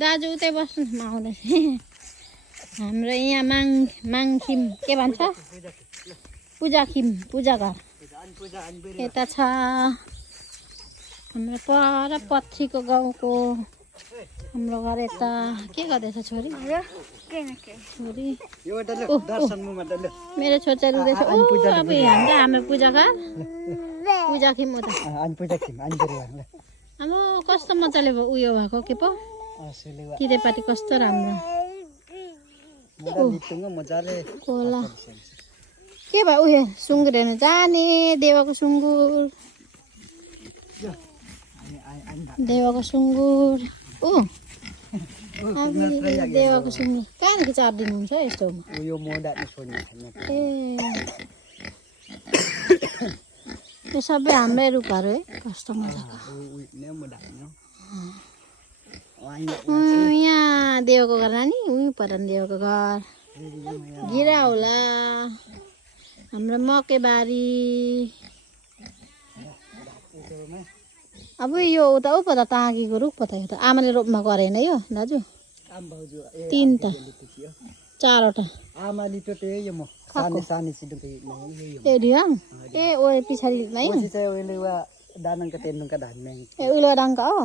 दाजु उतै बस्नु म आउँदैछ हाम्रो यहाँ माङखिम के भन्छ पूजाखिम पूजा घर यता छ हाम्रो पर पत्रीको गाउँको हाम्रो घर यता के गर्दैछ छोरी छोरी मेरो छोरी रुँदैछ अब हाम्रो पूजा घर पूजाखिम उता अब कस्तो मजाले उयो भएको के पो तिरेपाटी कस्तो राम्रो खोला के भयो उयो सुँगुर हेर्नु जाने देवाको सुँगुर देवाको सुँगुर कहाँदेखि चारिदिनुहुन्छ यस्तोमा यो सबै हाम्रै रुखहरू है कस्तो मजाको यहाँ देवको घर नानी उहीँ पर देवको घर गिरा होला हाम्रो मकैबारी अब यो उता ऊ पता ताँगीको रुख पता यो त आमाले रोप्न गरेन यो दाजु 3 त 4वटा ए ओ पछाडि नै ए उलो डाङ्का हो